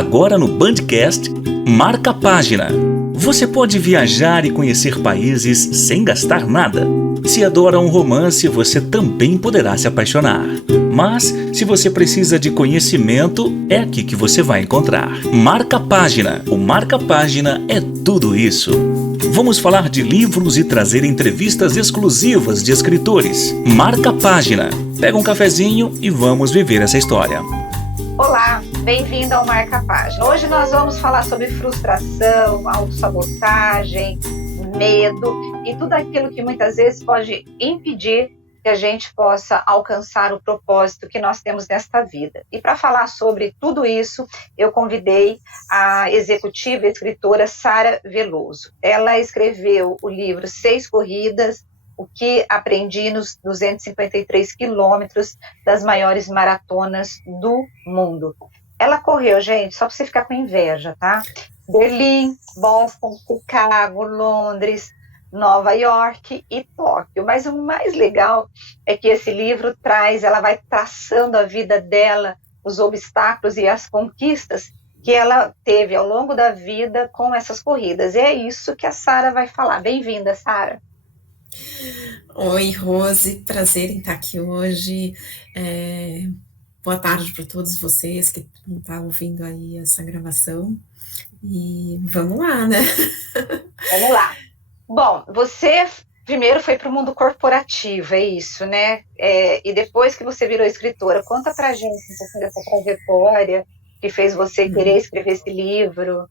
Agora no Bandcast, Marca a Página. Você pode viajar e conhecer países sem gastar nada. Se adora um romance, você também poderá se apaixonar. Mas, se você precisa de conhecimento, é aqui que você vai encontrar. Marca a Página. O Marca a Página é tudo isso. Vamos falar de livros e trazer entrevistas exclusivas de escritores. Marca a Página. Pega um cafezinho e vamos viver essa história. Olá, bem-vindo ao Marca a Página. Hoje nós vamos falar sobre frustração, autossabotagem, medo e tudo aquilo que muitas vezes pode impedir que a gente possa alcançar o propósito que nós temos nesta vida. E para falar sobre tudo isso, eu convidei a executiva e escritora Sara Veloso. Ela escreveu o livro 6 Corridas, o que aprendi nos 253 quilômetros das maiores maratonas do mundo. Ela correu, gente, só para você ficar com inveja, tá? Berlim, Boston, Chicago, Londres, Nova York e Tóquio. Mas o mais legal é que esse livro ela vai traçando a vida dela, os obstáculos e as conquistas que ela teve ao longo da vida com essas corridas. E é isso que a Sara vai falar. Bem-vinda, Sara. Oi, Rose, prazer em estar aqui hoje. Boa tarde para todos vocês que estão ouvindo aí essa gravação. E vamos lá, né? Vamos lá. Bom, você primeiro foi para o mundo corporativo, é isso, né? E depois que você virou escritora, conta pra gente um pouquinho dessa trajetória que fez você querer escrever esse livro.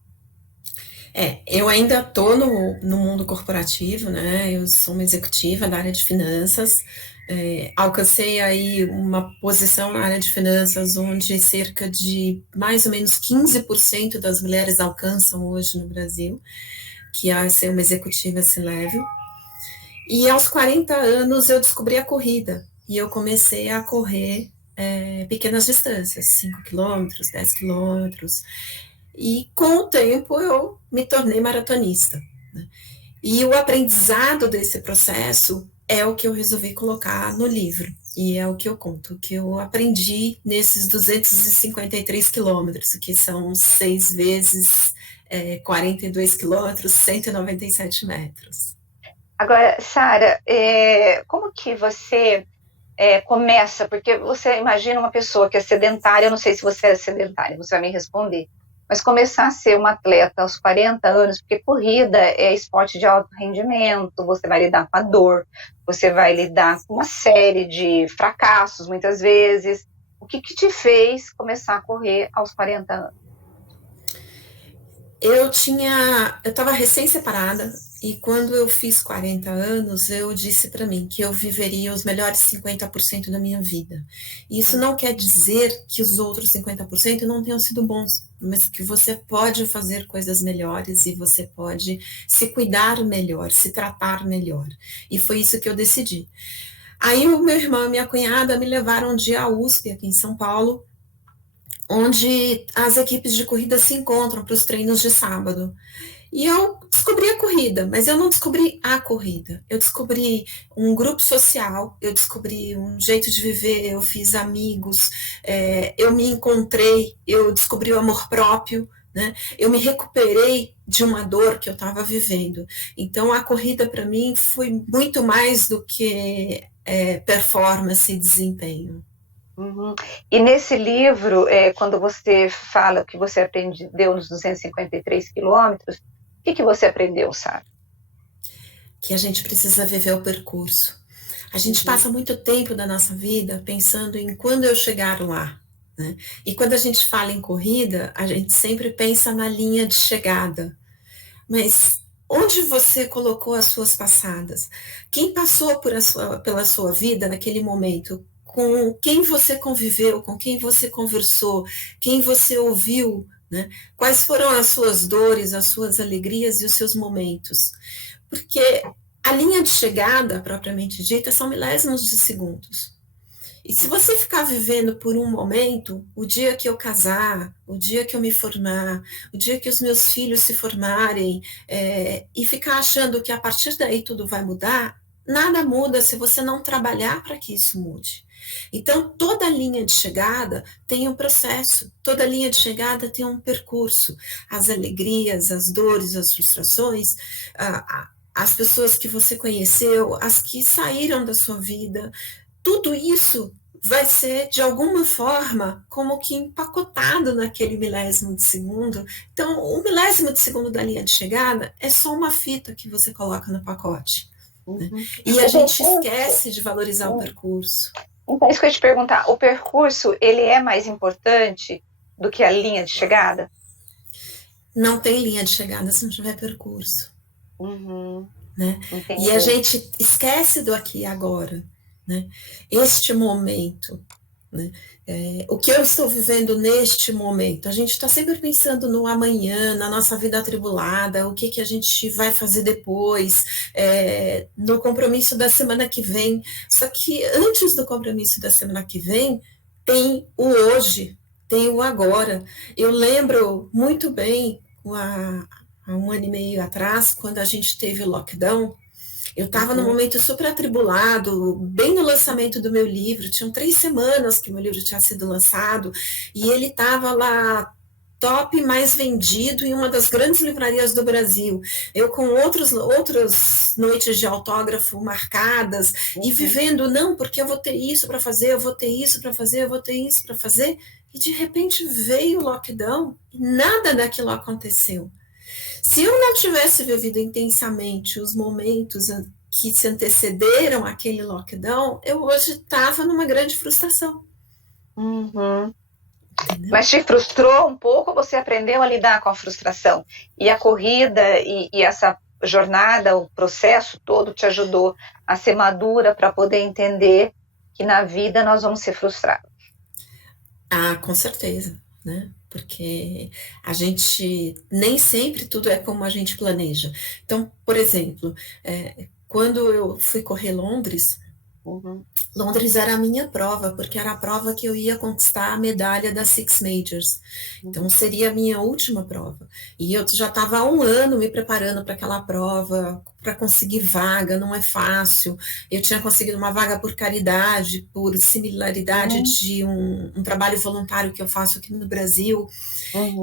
Eu ainda estou no mundo corporativo, né? Eu sou uma executiva da área de finanças. Alcancei aí uma posição na área de finanças onde cerca de mais ou menos 15% das mulheres alcançam hoje no Brasil, que é ser uma executiva C-level. E aos 40 anos eu descobri a corrida e eu comecei a correr pequenas distâncias, 5 quilômetros, 10 quilômetros. E com o tempo eu me tornei maratonista, né? E o aprendizado desse processo é o que eu resolvi colocar no livro. E é o que eu conto, o que eu aprendi nesses 253 quilômetros, que são 6 vezes 42 quilômetros, 197 metros. Agora, Sara, como que você começa? Porque você imagina uma pessoa que é sedentária, eu não sei se você é sedentária, você vai me responder. Mas começar a ser uma atleta aos 40 anos, porque corrida é esporte de alto rendimento, você vai lidar com a dor, você vai lidar com uma série de fracassos, muitas vezes. O que te fez começar a correr aos 40 anos? Eu estava recém-separada e quando eu fiz 40 anos, eu disse para mim que eu viveria os melhores 50% da minha vida. Isso não quer dizer que os outros 50% não tenham sido bons, mas que você pode fazer coisas melhores e você pode se cuidar melhor, se tratar melhor. E foi isso que eu decidi. Aí o meu irmão e minha cunhada me levaram um dia à USP, aqui em São Paulo, onde as equipes de corrida se encontram para os treinos de sábado. E eu descobri a corrida, mas eu não descobri a corrida. Eu descobri um grupo social, eu descobri um jeito de viver, eu fiz amigos, eu me encontrei, eu descobri o amor próprio, né? Eu me recuperei de uma dor que eu estava vivendo. Então, a corrida, para mim, foi muito mais do que performance e desempenho. Uhum. E nesse livro, quando você fala que você aprendeu nos 253 quilômetros, o que você aprendeu, Sara? Que a gente precisa viver o percurso. A gente passa muito tempo da nossa vida pensando em quando eu chegar lá, né? E quando a gente fala em corrida, a gente sempre pensa na linha de chegada. Mas onde você colocou as suas passadas? Quem passou pela sua vida naquele momento? Com quem você conviveu, com quem você conversou, quem você ouviu, né? Quais foram as suas dores, as suas alegrias e os seus momentos? Porque a linha de chegada, propriamente dita, são milésimos de segundos. E se você ficar vivendo por um momento, o dia que eu casar, o dia que eu me formar, o dia que os meus filhos se formarem, e ficar achando que a partir daí tudo vai mudar, nada muda se você não trabalhar para que isso mude. Então, toda linha de chegada tem um processo, toda linha de chegada tem um percurso. As alegrias, as dores, as frustrações, as pessoas que você conheceu, as que saíram da sua vida, tudo isso vai ser, de alguma forma, como que empacotado naquele milésimo de segundo. Então, o milésimo de segundo da linha de chegada é só uma fita que você coloca no pacote. Né? E a gente esquece de valorizar o percurso. Então, é isso que eu ia te perguntar. O percurso, ele é mais importante do que a linha de chegada? Não tem linha de chegada se não tiver percurso. Né? Entendi. E a gente esquece do aqui e agora. Né? Este momento, né? O que eu estou vivendo neste momento, a gente está sempre pensando no amanhã, na nossa vida atribulada, o que a gente vai fazer depois, no compromisso da semana que vem, só que antes do compromisso da semana que vem, tem o hoje, tem o agora. Eu lembro muito bem, há 1 ano e meio atrás, quando a gente teve o lockdown, eu estava num momento super atribulado, bem no lançamento do meu livro, tinham 3 semanas que meu livro tinha sido lançado, e ele estava lá, top mais vendido em uma das grandes livrarias do Brasil. Eu com outras noites de autógrafo marcadas, e vivendo, não, porque eu vou ter isso para fazer, eu vou ter isso para fazer, eu vou ter isso para fazer, e de repente veio o lockdown, e nada daquilo aconteceu. Se eu não tivesse vivido intensamente os momentos que se antecederam àquele lockdown, eu hoje estava numa grande frustração. Mas te frustrou um pouco, você aprendeu a lidar com a frustração? E a corrida e essa jornada, o processo todo te ajudou a ser madura para poder entender que na vida nós vamos ser frustrados? Ah, com certeza, né? Porque a gente, nem sempre tudo é como a gente planeja. Então, por exemplo, quando eu fui correr Londres, Londres era a minha prova, porque era a prova que eu ia conquistar a medalha das Six Majors. Então, seria a minha última prova. E eu já estava há 1 ano me preparando para aquela prova, para conseguir vaga, não é fácil. Eu tinha conseguido uma vaga por caridade, por similaridade de um trabalho voluntário que eu faço aqui no Brasil.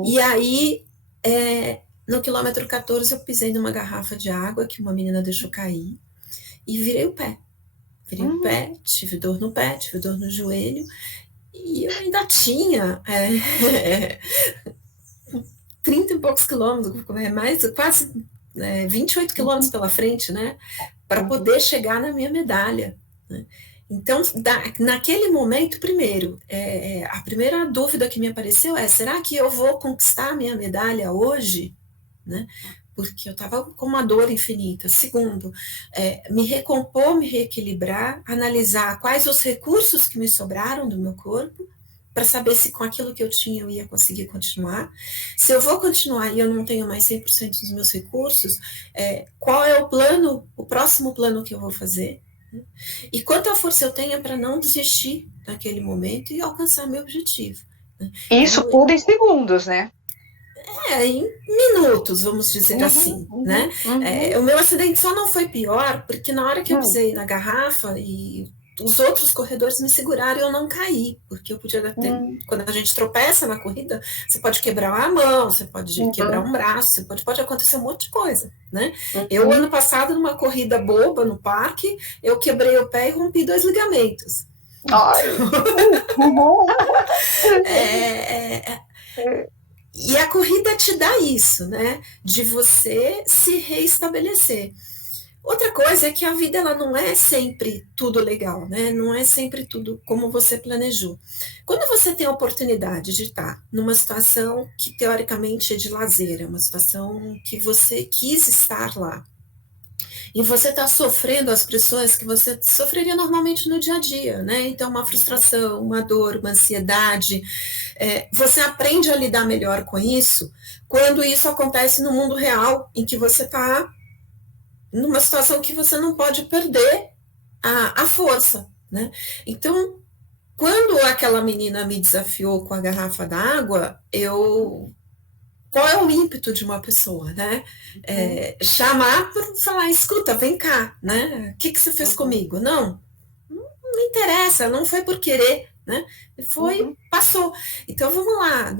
E aí, no quilômetro 14, eu pisei numa garrafa de água que uma menina deixou cair e virei o pé. Virei o pé, tive dor no pé, tive dor no joelho, e eu ainda tinha 30 e poucos quilômetros, quase 28 quilômetros pela frente, né, para poder chegar na minha medalha. Né? Então, naquele momento, primeiro, a primeira dúvida que me apareceu será que eu vou conquistar a minha medalha hoje? Né? Porque eu estava com uma dor infinita. Segundo, me recompor, me reequilibrar, analisar quais os recursos que me sobraram do meu corpo, para saber se com aquilo que eu tinha eu ia conseguir continuar. Se eu vou continuar e eu não tenho mais 100% dos meus recursos, qual é o próximo plano que eu vou fazer? E quanta força eu tenho para não desistir naquele momento e alcançar meu objetivo. Isso tudo em segundos, né? Em minutos, vamos dizer assim, né? O meu acidente só não foi pior porque na hora que eu pisei na garrafa e os outros corredores me seguraram e eu não caí, porque eu podia ter, quando a gente tropeça na corrida, você pode quebrar a mão, você pode quebrar um braço, pode acontecer um monte de coisa, né? Eu, ano passado, numa corrida boba no parque, eu quebrei o pé e rompi 2 ligamentos. E a corrida te dá isso, né? De você se reestabelecer. Outra coisa é que a vida ela não é sempre tudo legal, né? Não é sempre tudo como você planejou. Quando você tem a oportunidade de estar numa situação que teoricamente é de lazer, é uma situação que você quis estar lá, e você está sofrendo as pressões que você sofreria normalmente no dia a dia, né? Então, uma frustração, uma dor, uma ansiedade. Você aprende a lidar melhor com isso quando isso acontece no mundo real, em que você está numa situação que você não pode perder a força, né? Então, quando aquela menina me desafiou com a garrafa d'água, qual é o ímpeto de uma pessoa, né? Chamar para falar, escuta, vem cá, né? O que você fez comigo? Não não interessa, não foi por querer, né? Passou. Então, vamos lá,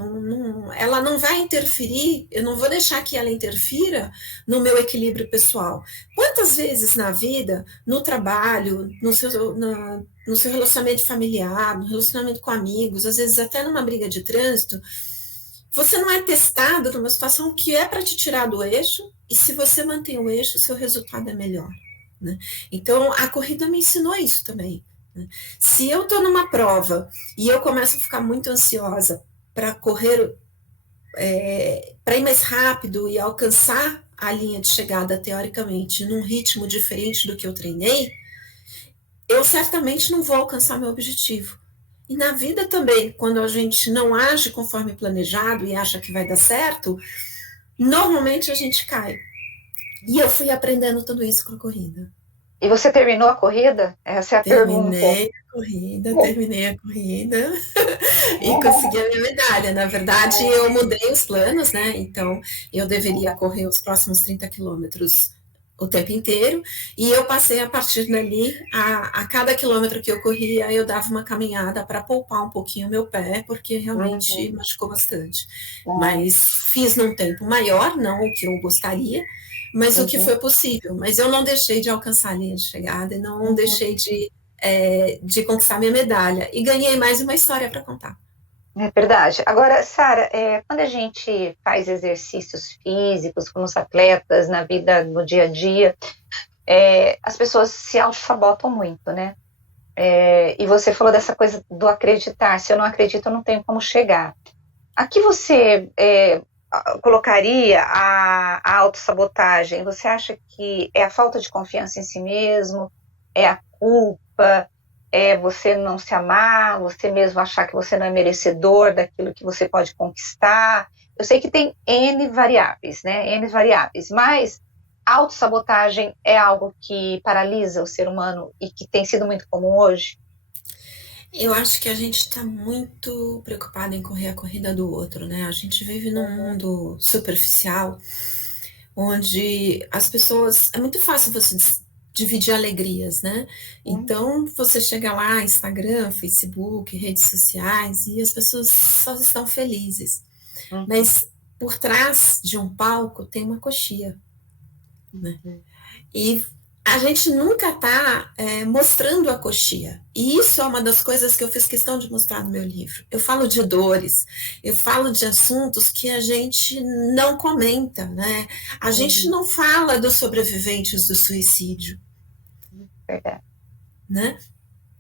ela não vai interferir, eu não vou deixar que ela interfira no meu equilíbrio pessoal. Quantas vezes na vida, no trabalho, no seu relacionamento familiar, no relacionamento com amigos, às vezes até numa briga de trânsito, você não é testado numa situação que é para te tirar do eixo, e se você mantém o eixo, o seu resultado é melhor, né? Então, a corrida me ensinou isso também. Se eu estou numa prova e eu começo a ficar muito ansiosa para correr, para ir mais rápido e alcançar a linha de chegada, teoricamente, num ritmo diferente do que eu treinei, eu certamente não vou alcançar meu objetivo. E na vida também, quando a gente não age conforme planejado e acha que vai dar certo, normalmente a gente cai. E eu fui aprendendo tudo isso com a corrida. E você terminou a corrida? Essa é a pergunta. Terminei a corrida e consegui a minha medalha. Na verdade, eu mudei os planos, né? Então, eu deveria correr os próximos 30 quilômetros o tempo inteiro, e eu passei a partir dali, a cada quilômetro que eu corria, eu dava uma caminhada para poupar um pouquinho o meu pé, porque realmente machucou bastante. Mas fiz num tempo maior, não o que eu gostaria, mas o que foi possível. Mas eu não deixei de alcançar a linha de chegada e não deixei de conquistar minha medalha. E ganhei mais uma história para contar. É verdade. Agora, Sara, quando a gente faz exercícios físicos com os atletas na vida, no dia a dia, as pessoas se auto-sabotam muito, né? E você falou dessa coisa do acreditar. Se eu não acredito, eu não tenho como chegar. Aqui você colocaria a autossabotagem? Você acha que é a falta de confiança em si mesmo? É a culpa? É você não se amar? Você mesmo achar que você não é merecedor daquilo que você pode conquistar? Eu sei que tem N variáveis, né? N variáveis, mas a autossabotagem é algo que paralisa o ser humano e que tem sido muito comum hoje? Eu acho que a gente está muito preocupado em correr a corrida do outro, né? A gente vive num mundo superficial, onde as pessoas... É muito fácil você dividir alegrias, né? Então, você chega lá, Instagram, Facebook, redes sociais, e as pessoas só estão felizes. Mas por trás de um palco tem uma coxia, né? E a gente nunca está mostrando a coxia. E isso é uma das coisas que eu fiz questão de mostrar no meu livro. Eu falo de dores, eu falo de assuntos que a gente não comenta, né? A gente não fala dos sobreviventes do suicídio. Né?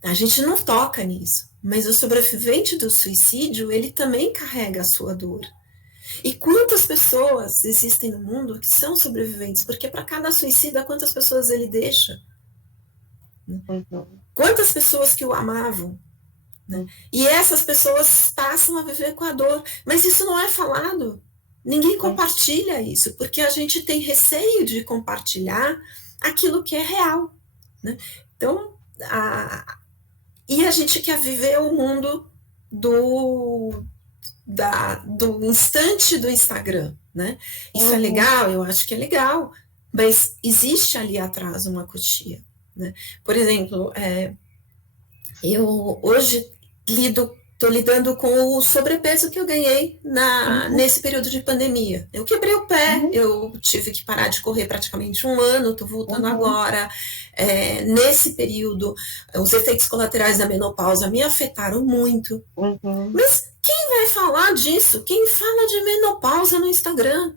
A gente não toca nisso. Mas o sobrevivente do suicídio, ele também carrega a sua dor. E quantas pessoas existem no mundo que são sobreviventes? Porque para cada suicida, quantas pessoas ele deixa? Quantas pessoas que o amavam? Né? E essas pessoas passam a viver com a dor. Mas isso não é falado. Ninguém compartilha isso, porque a gente tem receio de compartilhar aquilo que é real. Né? Então, e a gente quer viver o mundo do instante do Instagram, né? Isso é legal, eu acho que é legal, mas existe ali atrás uma coxia, né? Por exemplo, eu hoje estou lidando com o sobrepeso que eu ganhei nesse período de pandemia. Eu quebrei o pé, eu tive que parar de correr praticamente 1 ano, estou voltando agora. Nesse período, os efeitos colaterais da menopausa me afetaram muito. Mas quem vai falar disso? Quem fala de menopausa no Instagram?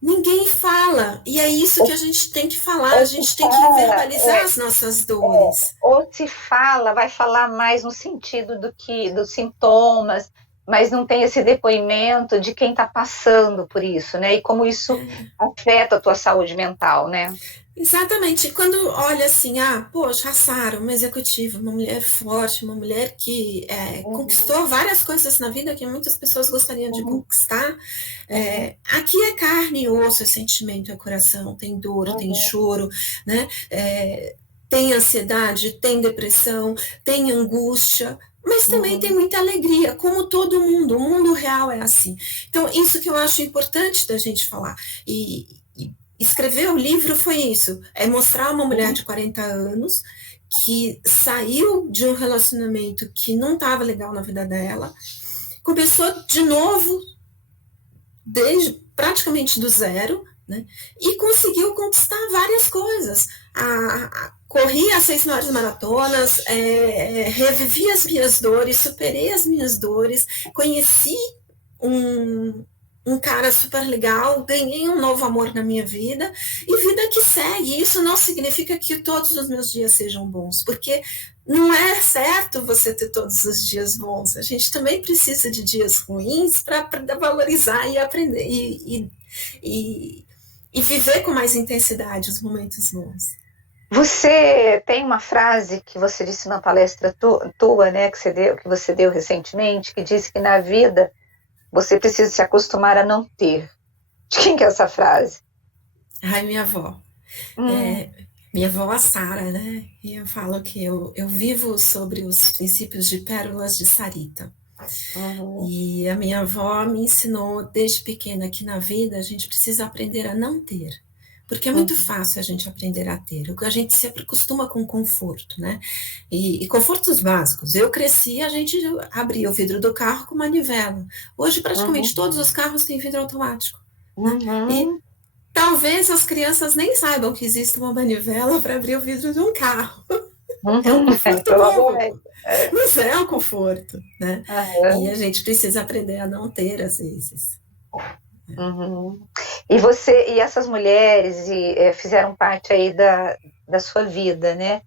Ninguém fala. E é isso que a gente tem que falar. A gente tem que verbalizar as nossas dores. Ou se fala, vai falar mais no sentido dos sintomas, mas não tem esse depoimento de quem está passando por isso, né? E como isso afeta a tua saúde mental, né? Exatamente. Quando olha assim, poxa, a Sara, uma executiva, uma mulher forte, uma mulher que conquistou várias coisas na vida que muitas pessoas gostariam de conquistar. Aqui é carne e osso, é sentimento, é coração, tem dor, tem choro, né? Tem ansiedade, tem depressão, tem angústia, mas também tem muita alegria, como todo mundo. O mundo real é assim. Então, isso que eu acho importante da gente falar. E escrever o livro foi isso, é mostrar uma mulher de 40 anos que saiu de um relacionamento que não estava legal na vida dela, começou de novo, desde praticamente do zero, né? E conseguiu conquistar várias coisas. Corri as 6 maiores maratonas, revivi as minhas dores, superei as minhas dores, conheci um cara super legal, ganhei um novo amor na minha vida, e vida que segue. Isso não significa que todos os meus dias sejam bons, porque não é certo você ter todos os dias bons. A gente também precisa de dias ruins para valorizar e aprender e viver com mais intensidade os momentos bons. Você tem uma frase que você disse na palestra tua, né, que você deu recentemente, que diz que na vida você precisa se acostumar a não ter. De quem que é essa frase? Ai, minha avó. Minha avó, a Sara, né? E eu falo que eu vivo sobre os princípios de pérolas de Sarita. E a minha avó me ensinou desde pequena que na vida a gente precisa aprender a não ter. Porque é muito fácil a gente aprender a ter. A gente sempre acostuma com conforto, né? E confortos básicos. Eu cresci, a gente abria o vidro do carro com manivela. Hoje, praticamente todos os carros têm vidro automático. E talvez as crianças nem saibam que existe uma manivela para abrir o vidro de um carro. É um conforto bom, mas é um conforto, né? E a gente precisa aprender a não ter, às vezes. E essas mulheres fizeram parte aí da sua vida, né?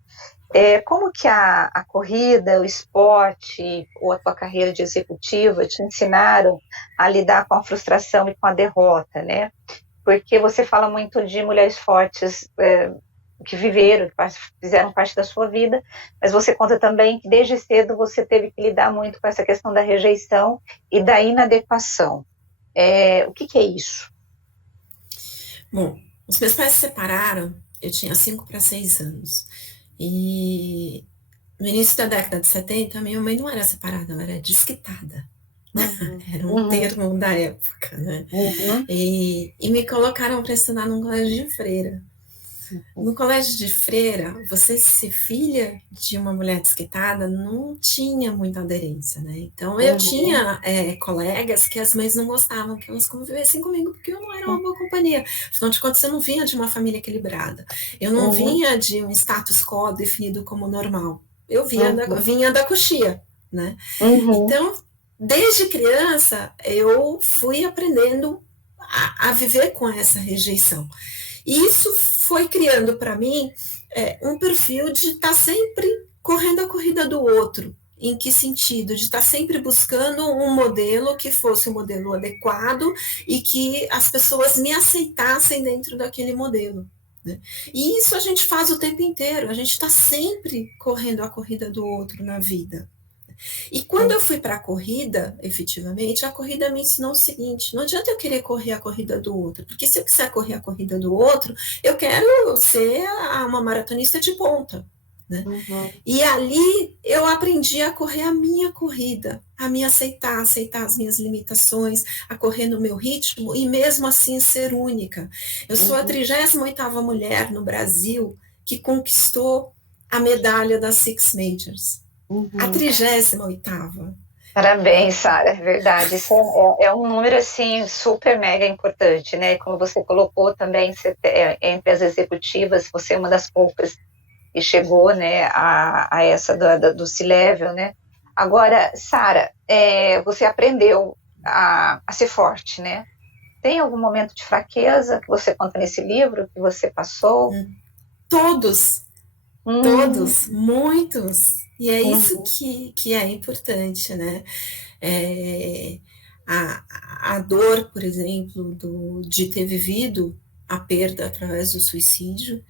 Como que a corrida, o esporte ou a tua carreira de executiva te ensinaram a lidar com a frustração e com a derrota, né? Porque você fala muito de mulheres fortes que viveram, que fizeram parte da sua vida, mas você conta também que desde cedo você teve que lidar muito com essa questão da rejeição e da inadequação. O que é isso? Bom, os meus pais se separaram, eu tinha 5 para 6 anos. E no início da década de 70, minha mãe não era separada, ela era desquitada. Era um termo da época, né? E me colocaram para estudar num colégio de freira. No colégio de freira, você ser filha de uma mulher desquitada não tinha muita aderência, né? Então, eu tinha colegas que as mães não gostavam que elas convivessem comigo, porque eu não era uma boa companhia. Afinal de contas, eu não vinha de uma família equilibrada. Eu não vinha de um status quo definido como normal. Eu vinha da coxia, né? Então, desde criança, eu fui aprendendo a viver com essa rejeição. E isso foi criando para mim um perfil de estar sempre correndo a corrida do outro. Em que sentido? De estar sempre buscando um modelo que fosse um modelo adequado e que as pessoas me aceitassem dentro daquele modelo, né? E isso a gente faz o tempo inteiro, a gente está sempre correndo a corrida do outro na vida. E quando eu fui para a corrida, efetivamente, a corrida me ensinou o seguinte: não adianta eu querer correr a corrida do outro, porque se eu quiser correr a corrida do outro, eu quero ser uma maratonista de ponta, né? E ali eu aprendi a correr a minha corrida, a me aceitar as minhas limitações, a correr no meu ritmo e mesmo assim ser única. Eu sou a 38ª mulher no Brasil que conquistou a medalha das Six Majors. A 38ª. Parabéns, Sara, é verdade. Isso é um número, assim, super mega importante, né? Como você colocou também, entre as executivas, você é uma das poucas que chegou, né, a essa do C-Level, né? Agora, Sara, você aprendeu a ser forte, né? Tem algum momento de fraqueza que você conta nesse livro, que você passou? Todos, muitos. E é isso que é importante, né? A dor, por exemplo, de ter vivido a perda através do suicídio,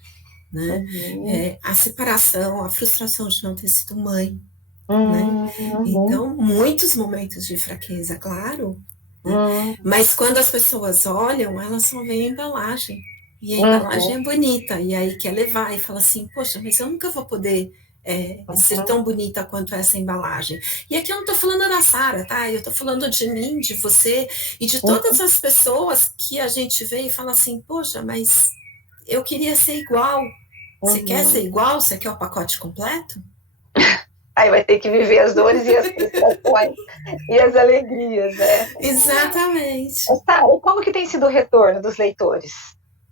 né? A separação, a frustração de não ter sido mãe, né? Então, muitos momentos de fraqueza, claro, né? Mas quando as pessoas olham, elas só veem a embalagem. E a embalagem é bonita, e aí quer levar e fala assim: poxa, mas eu nunca vou poder ser tão bonita quanto essa embalagem. E aqui eu não estou falando da Sara, tá? Eu estou falando de mim, de você e de todas as pessoas que a gente vê e fala assim: poxa, mas eu queria ser igual, Você quer ser igual? Você quer o pacote completo? Aí vai ter que viver as dores e as frustrações e as alegrias, né? Exatamente. Sara, como que tem sido o retorno dos leitores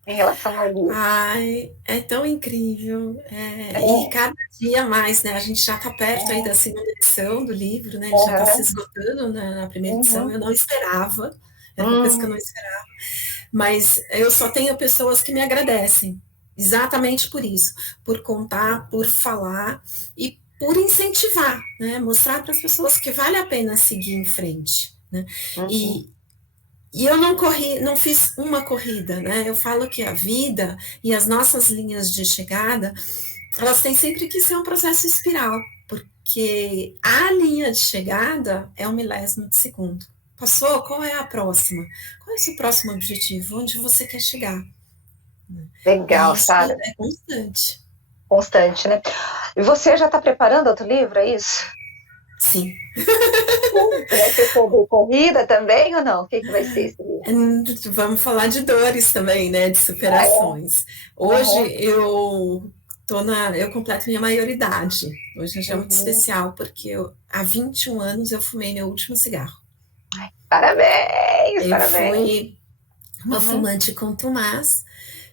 em relação ao livro? Ai, é tão incrível. E cada dia mais, né? A gente já está perto aí da segunda edição do livro, né? Ele já está se esgotando na primeira edição. Eu não esperava, era uma coisa que eu não esperava. Mas eu só tenho pessoas que me agradecem, exatamente por isso, por contar, por falar e por incentivar, né? Mostrar para as pessoas que vale a pena seguir em frente, né? E eu não fiz uma corrida, né? Eu falo que a vida e as nossas linhas de chegada, elas têm sempre que ser um processo espiral, porque a linha de chegada é 1/1000 de segundo. Passou? Qual é a próxima? Qual é o seu próximo objetivo? Onde você quer chegar? Legal, isso Sara. É constante. Constante, né? E você já está preparando outro livro, é isso? Sim. Vai ser sobre corrida também ou não? O que vai ser esse livro? Vamos falar de dores também, né? De superações. Hoje eu completo minha maioridade. Hoje é muito especial, porque há 21 anos eu fumei meu último cigarro. Parabéns! Eu fui uma fumante contumaz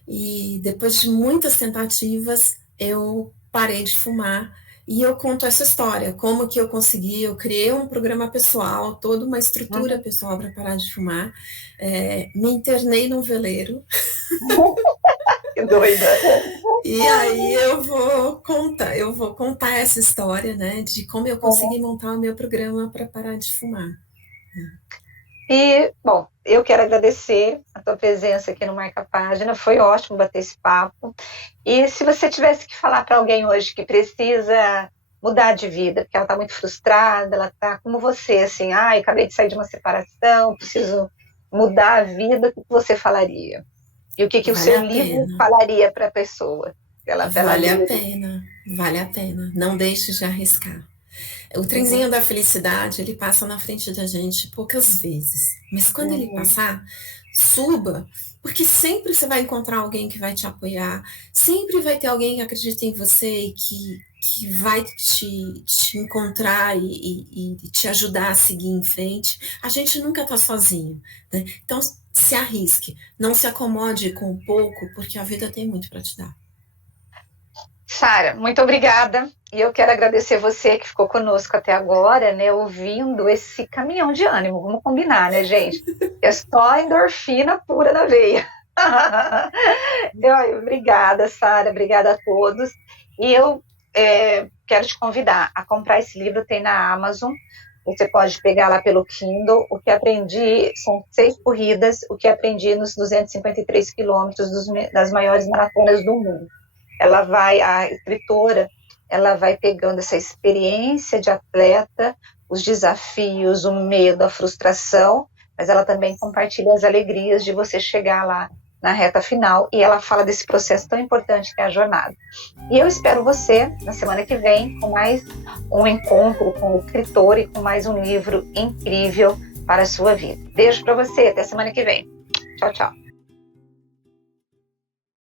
e depois de muitas tentativas eu parei de fumar. E eu conto essa história, como que eu consegui, eu criei um programa pessoal, toda uma estrutura pessoal para parar de fumar, me internei num veleiro. Que doida! E aí eu vou contar essa história, né, de como eu consegui montar o meu programa para parar de fumar. E, bom, eu quero agradecer a tua presença aqui no Marca Página, foi ótimo bater esse papo. E se você tivesse que falar para alguém hoje que precisa mudar de vida, porque ela está muito frustrada, ela está como você, assim, acabei de sair de uma separação, preciso mudar a vida, o que você falaria? E o que o seu livro falaria para a pessoa? Vale a pena, não deixe de arriscar. O trenzinho da felicidade, ele passa na frente da gente poucas vezes, mas quando ele passar, suba, porque sempre você vai encontrar alguém que vai te apoiar, sempre vai ter alguém que acredita em você e que vai te encontrar e te ajudar a seguir em frente. A gente nunca está sozinho, né? Então, se arrisque, não se acomode com pouco, porque a vida tem muito para te dar. Sara, muito obrigada. E eu quero agradecer você que ficou conosco até agora, né, ouvindo esse caminhão de ânimo. Vamos combinar, né, gente? É só endorfina pura na veia. Obrigada, Sara. Obrigada a todos. E eu quero te convidar a comprar esse livro, tem na Amazon. Você pode pegar lá pelo Kindle. O que aprendi são 6 corridas, o que aprendi nos 253 quilômetros das maiores maratonas do mundo. A escritora, ela vai pegando essa experiência de atleta, os desafios, o medo, a frustração, mas ela também compartilha as alegrias de você chegar lá na reta final, e ela fala desse processo tão importante que é a jornada. E eu espero você na semana que vem com mais um encontro com o escritor e com mais um livro incrível para a sua vida. Beijo para você, até semana que vem. Tchau, tchau.